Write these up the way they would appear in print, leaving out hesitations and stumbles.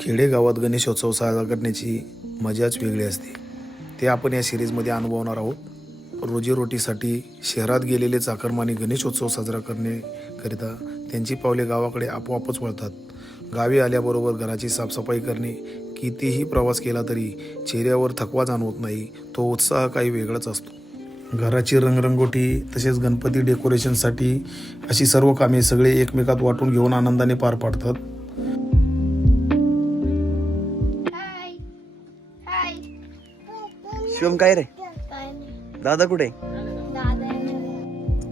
खेडेगावात गणेशोत्सव साजरा करण्याची मजाच वेगळी असते. ते आपण या सिरीजमध्ये अनुभवणार आहोत. रोजीरोटीसाठी शहरात गेलेले चाकरमानी गणेशोत्सव साजरा करण्याकरिता त्यांची पावले गावाकडे आपोआपच वळतात. गावी आल्याबरोबर घराची साफसफाई करणे, कितीही प्रवास केला तरी चेहऱ्यावर थकवा जाणवत नाही. तो उत्साह काही वेगळाच असतो. घराची रंगरंगोटी तसेच गणपती डेकोरेशनसाठी अशी सर्व कामे सगळे एकमेकात वाटून घेऊन आनंदाने पार पाडतात. शिवम काय रे? दादा कुठे?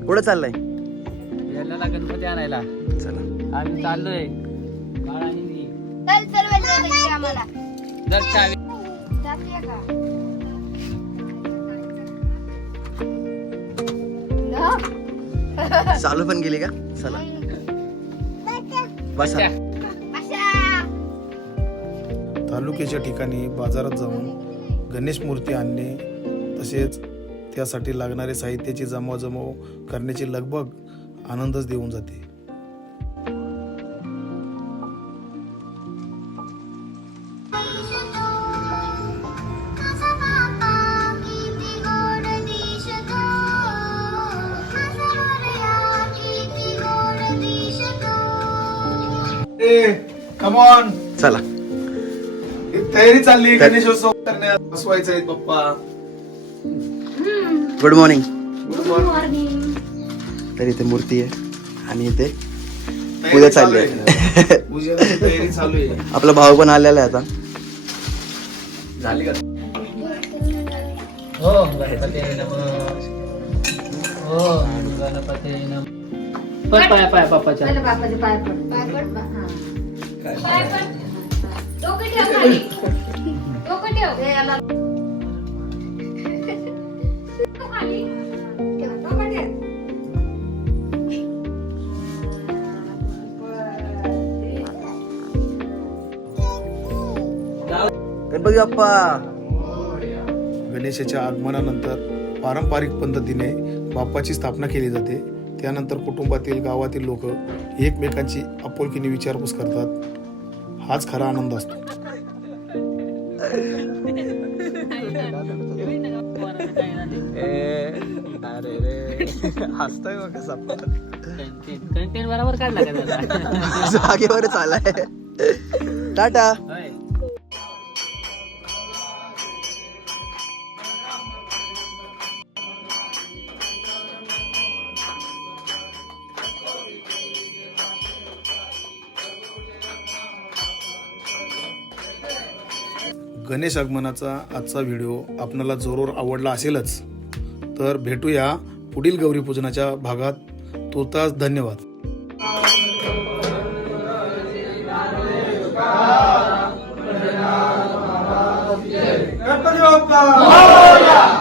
कुठे चाललाय? याला गणपती आणायला. चला आम्ही चाललोय. बाळ आणि मी. जर चावी चालू पण गेली का? चला बसा. तालुक्याच्या ठिकाणी बाजारात जाऊन गणेश मूर्ती आणणे तसेच त्यासाठी लागणारे साहित्याची जमवाजमव करण्याची लगबग आनंदच देऊन जाते. कमॉन, चला तयारी चालली गणेशोत्सव करण्यात. बसवायचं आहे पप्पा. Good morning. Good morning. तर इथे मूर्ती आहे आणि इथे पूजा चालली आहे. पूजेची तयारी चालू आहे. आपला भाऊ पण आलेला आहे आता. झाली का? हो गणपती नमः. हो गणपती नमः. पण पाय पाय पप्पाच्या. गणपती बाप्पा. गणेशाच्या आगमनानंतर पारंपरिक पद्धतीने बाप्पाची स्थापना केली जाते. त्यानंतर कुटुंबातील गावातील लोक एकमेकांची आपुलकीने विचारपूस करतात. हाच खरा आनंद असतो. हसतोय कसा कंटेंट बरोबर काढला का त्याला? जागेवर चालाय. टाटा. गणेश आगमनाचा आजचा व्हिडिओ आपणाला जरूर आवडला असेलच. तर भेटूया पुढील गौरी पूजनाच्या भागात. तूर्तास धन्यवाद. गणपती बाप्पा.